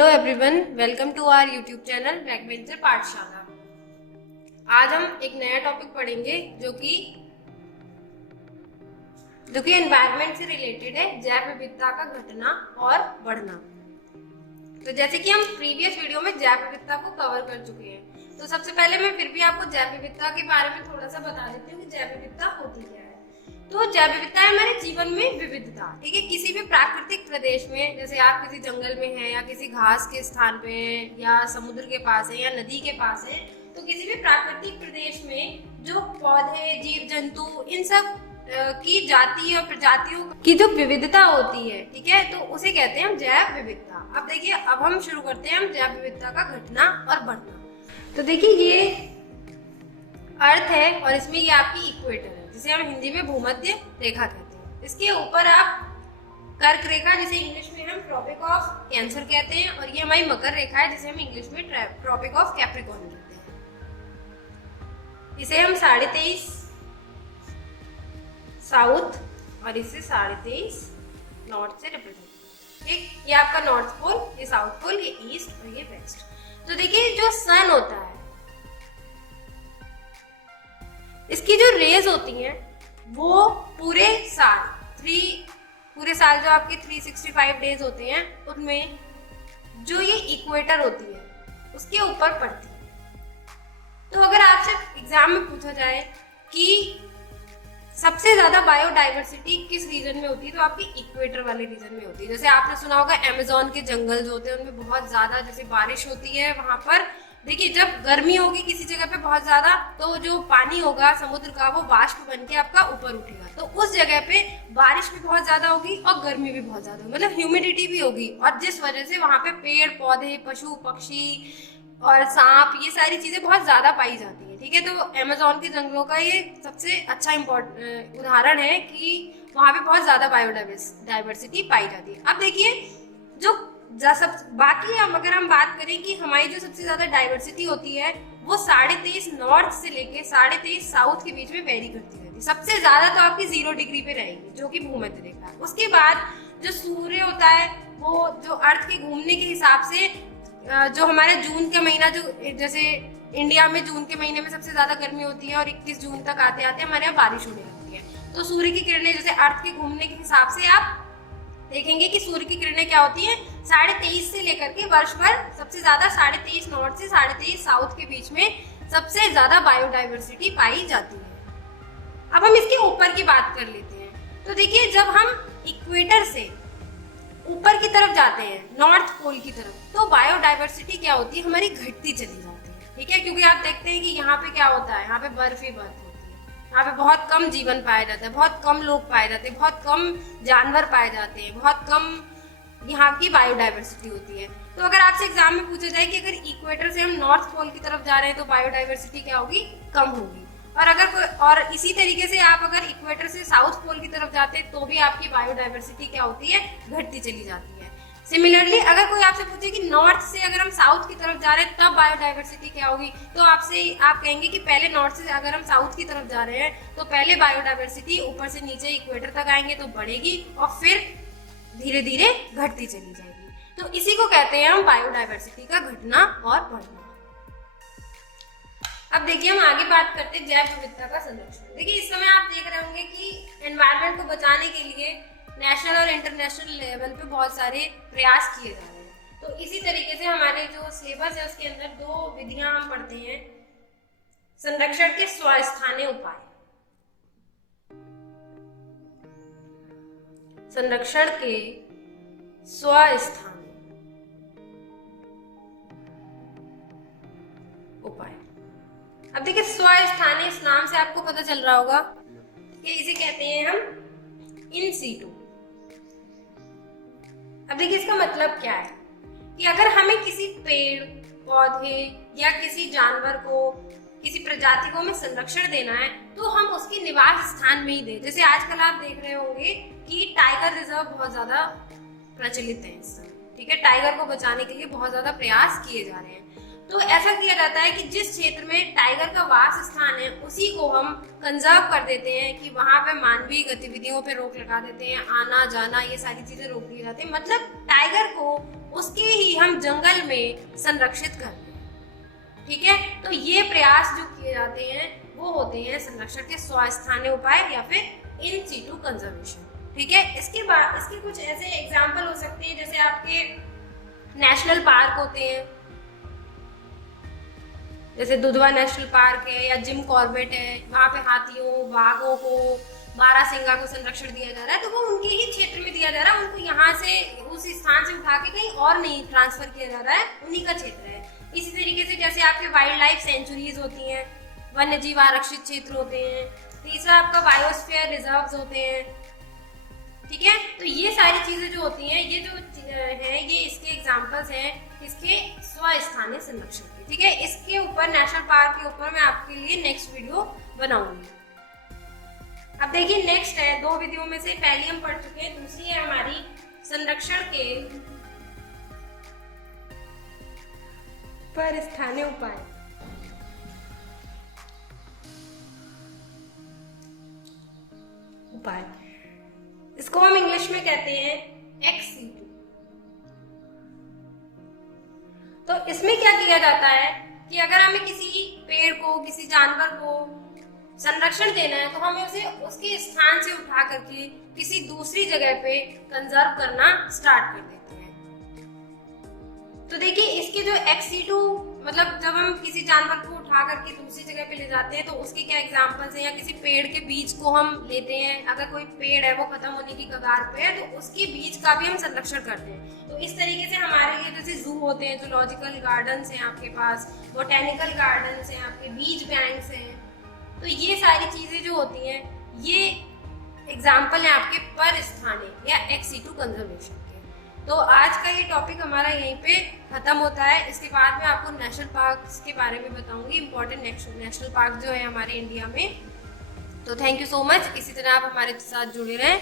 Hello everyone, welcome to our YouTube channel backbencher Pathshala. आज हम एक नया टॉपिक पढ़ेंगे जो कि एनवायरनमेंट से रिलेटेड है, जैव विविधता का घटना और बढ़ना। तो जैसे कि हम प्रीवियस वीडियो में जैव विविधता को कवर कर चुके हैं, तो सबसे पहले मैं फिर भी आपको जैव विविधता के बारे में थोड़ा सा बता देती हूँ कि जैव विविधता होती क्या है। तो जैव विविधता है हमारे जीवन में विविधता, ठीक है। किसी भी प्राकृतिक प्रदेश में, जैसे आप किसी जंगल में हैं या किसी घास के स्थान पे हैं या समुद्र के पास है या नदी के पास है, तो किसी भी प्राकृतिक प्रदेश में जो पौधे, जीव जंतु, इन सब की जाति और प्रजातियों की जो विविधता होती है, ठीक है, तो उसे कहते हैं हम जैव विविधता। अब देखिए, अब हम शुरू करते हैं हम जैव विविधता का घटना और बढ़ना। तो देखिए, ये अर्थ है और इसमें ये आपकी इक्वेटर है, जिसे हम हिंदी में भूमध्य रेखा कहते हैं। इसके ऊपर आप कर्क रेखा, जिसे इंग्लिश में हम ट्रॉपिक ऑफ कैंसर कहते हैं, और ये हमारी मकर रेखा है, जिसे हम इंग्लिश में ट्रॉपिक ऑफ कैप्रिकॉर्न कहते हैं। इसे हम 23.5 साउथ और इसे 23.5 नॉर्थ से रिप्रेजेंट। ठीक, ये आपका नॉर्थ पोल, ये साउथ पोल, ये ईस्ट और ये वेस्ट। तो देखिए, जो सन होता है, इसकी जो रेज होती हैं वो पूरे साल जो आपके 365 डेज होते हैं, उनमें जो ये इक्वेटर होती है उसके ऊपर पड़ती है। तो अगर आपसे एग्जाम में पूछा जाए कि सबसे ज्यादा बायोडाइवर्सिटी किस रीजन में होती है, तो आपकी इक्वेटर वाले रीजन में होती है। जैसे आपने सुना होगा अमेज़न के जंगल जो होते हैं उनमें बहुत ज्यादा जैसे बारिश होती है, वहां पर देखिए जब गर्मी होगी किसी जगह पे बहुत ज्यादा, तो जो पानी होगा समुद्र का वो वाष्प बन के आपका ऊपर उठेगा, तो उस जगह पे बारिश भी बहुत ज्यादा होगी और गर्मी भी बहुत ज्यादा होगी, मतलब ह्यूमिडिटी भी होगी, और जिस वजह से वहां पे पेड़ पौधे, पशु पक्षी और सांप, ये सारी चीजें बहुत ज्यादा पाई जाती है, ठीक है। तो अमेज़न के जंगलों का ये सबसे अच्छा उदाहरण है कि वहां पे बहुत ज्यादा बायोडाइवर्सिटी पाई जाती है। अब देखिए, जो सब बाकी अगर हम बात करें कि हमारी जो सबसे ज्यादा डाइवर्सिटी होती है वो 23.5 नॉर्थ से लेके 23.5 साउथ के बीच में वेरी करती रहती है। सबसे ज्यादा तो आपकी 0 डिग्री पे रहेगी, जो कि भूमध्य रेखा है। उसके बाद जो सूर्य होता है, वो जो अर्थ के घूमने के हिसाब से जो हमारे जून का महीना, जो जैसे इंडिया में जून के महीने में सबसे ज्यादा गर्मी होती है और 21 जून तक आते आते हमारे यहाँ बारिश होने लगती है। तो सूर्य की किरणें जैसे अर्थ के घूमने के हिसाब से आप देखेंगे कि सूर्य की किरणें क्या होती है, 23.5 से लेकर के वर्ष भर सबसे ज्यादा 23.5 नॉर्थ से 23.5 साउथ के बीच में सबसे ज्यादा बायोडाइवर्सिटी पाई जाती है। अब हम इसके ऊपर की बात कर लेते हैं। तो देखिए, जब हम इक्वेटर से ऊपर की तरफ जाते हैं, नॉर्थ पोल की तरफ, तो बायोडाइवर्सिटी क्या होती है, हमारी घटती चली जाती है, ठीक है। क्योंकि आप देखते हैं कि यहाँ पे क्या होता है, यहाँ पे बर्फ ही बर्फ, यहाँ पे बहुत कम जीवन पाया जाता है, बहुत कम लोग पाए जाते हैं, बहुत कम जानवर पाए जाते हैं, बहुत कम यहाँ की बायोडाइवर्सिटी होती है। तो अगर आपसे एग्जाम में पूछा जाए कि अगर इक्वेटर से हम नॉर्थ पोल की तरफ जा रहे हैं तो बायोडाइवर्सिटी क्या होगी, कम होगी। और इसी तरीके से आप अगर इक्वेटर से साउथ पोल की तरफ जाते हैं तो भी आपकी बायोडाइवर्सिटी क्या होती है, घटती चली जाती है। सिमिलरली अगर कोई आपसे पूछे कि नॉर्थ से अगर हम साउथ की तरफ जा रहे हैं तब बायोडाइवर्सिटी क्या होगी, तो आप कहेंगे कि पहले नॉर्थ से अगर हम साउथ की तरफ जा रहे हैं तो पहले बायोडाइवर्सिटी ऊपर से नीचे इक्वेटर तक आएंगे तो बढ़ेगी और फिर धीरे धीरे घटती चली जाएगी। तो इसी को कहते हैं हम बायोडाइवर्सिटी का घटना और बढ़ना। अब देखिए, हम आगे बात करते हैं जैव विविधता का संरक्षण। देखिए, इस समय आप देख रहे होंगे कि एनवायरनमेंट को बचाने के लिए नेशनल और इंटरनेशनल लेवल पे बहुत सारे प्रयास किए जा रहे हैं। तो इसी तरीके से हमारे जो सिलेबस है उसके अंदर 2 विधियां हम पढ़ते हैं। संरक्षण के स्वस्थानीय उपाय, संरक्षण के स्वस्थानीय उपाय। अब देखिए, स्वस्थानीय, इस नाम से आपको पता चल रहा होगा कि इसे कहते हैं हम इन सीटू। अब देखिए, इसका मतलब क्या है कि अगर हमें किसी पेड़ पौधे या किसी जानवर को, किसी प्रजाति को हमें संरक्षण देना है तो हम उसके निवास स्थान में ही दें। जैसे आजकल आप देख रहे होंगे कि टाइगर रिजर्व बहुत ज्यादा प्रचलित है इस समय, ठीक है। टाइगर को बचाने के लिए बहुत ज्यादा प्रयास किए जा रहे हैं। तो ऐसा किया जाता है कि जिस क्षेत्र में टाइगर का वास स्थान है उसी को हम कंजर्व कर देते हैं, कि वहां पे मानवीय गतिविधियों पे रोक लगा देते हैं, आना जाना ये सारी चीजें रोक दी जाती है, मतलब टाइगर को उसके ही हम जंगल में संरक्षित करते हैं। ठीक है, तो ये प्रयास जो किए जाते हैं वो होते हैं संरक्षण के स्वस्थानीय उपाय या फिर इन सीटू कंजर्वेशन। ठीक है, इसके बाद इसके कुछ ऐसे एग्जाम्पल हो सकते हैं, जैसे आपके नेशनल पार्क होते हैं, जैसे दुधवा नेशनल पार्क है या जिम कॉर्बेट है, वहां पे हाथियों, बाघों को, बारहसिंगा को संरक्षण दिया जा रहा है, तो वो उनके ही क्षेत्र में दिया जा रहा है, उनको यहाँ से उस स्थान से उठा के कहीं और नहीं ट्रांसफर किया जा रहा है, उन्हीं का क्षेत्र है। इसी तरीके से जैसे आपके वाइल्ड लाइफ सेंचुरीज होती हैं, वन्य जीव आरक्षित क्षेत्र होते हैं, तीसरा आपका बायोस्फीयर रिजर्व्स होते हैं। ठीक है, तो ये सारी चीजें जो होती हैं, ये जो है ये इसके एग्जांपल्स हैं इसके स्वस्थानीय संरक्षण के। ठीक है, इसके ऊपर नेशनल पार्क के ऊपर मैं आपके लिए नेक्स्ट वीडियो बनाऊंगी। अब देखिए नेक्स्ट है, दो विधियों में से पहली हम पढ़ चुके हैं, दूसरी है हमारी संरक्षण के परस्थानीय उपाय। इसको हम इंग्लिश में कहते हैं एक्स-सीटू। तो इसमें क्या किया जाता है कि अगर हमें किसी पेड़ को, किसी जानवर को संरक्षण देना है, तो हमें उसे उसके स्थान से उठा करके किसी दूसरी जगह पे कंजर्व करना स्टार्ट कर देते हैं। तो देखिए इसके जो एक्स-सीटू, मतलब जब हम किसी जानवर को उठा करके दूसरी जगह पे ले जाते हैं तो उसके क्या एग्जांपल्स हैं, या किसी पेड़ के बीज को हम लेते हैं, अगर कोई पेड़ है वो खत्म होने की कगार पे है तो उसके बीज का भी हम संरक्षण करते हैं। तो इस तरीके से हमारे लिए जैसे जू होते हैं, जूलॉजिकल गार्डन्स हैं आपके पास, बोटेनिकल गार्डन्स हैं आपके, बीज बैंक्स हैं, तो ये सारी चीजें जो होती हैं ये एग्जाम्पल है आपके परस्थानीय या एक्स-सीटू कंजर्वेशन के। तो आज का ये टॉपिक हमारा यहीं पे खत्म होता है। इसके बाद में आपको नेशनल पार्क्स के बारे में बताऊंगी, इंपॉर्टेंट नेशनल पार्क जो है हमारे इंडिया में। तो थैंक यू सो मच, इसी तरह आप हमारे साथ जुड़े रहें।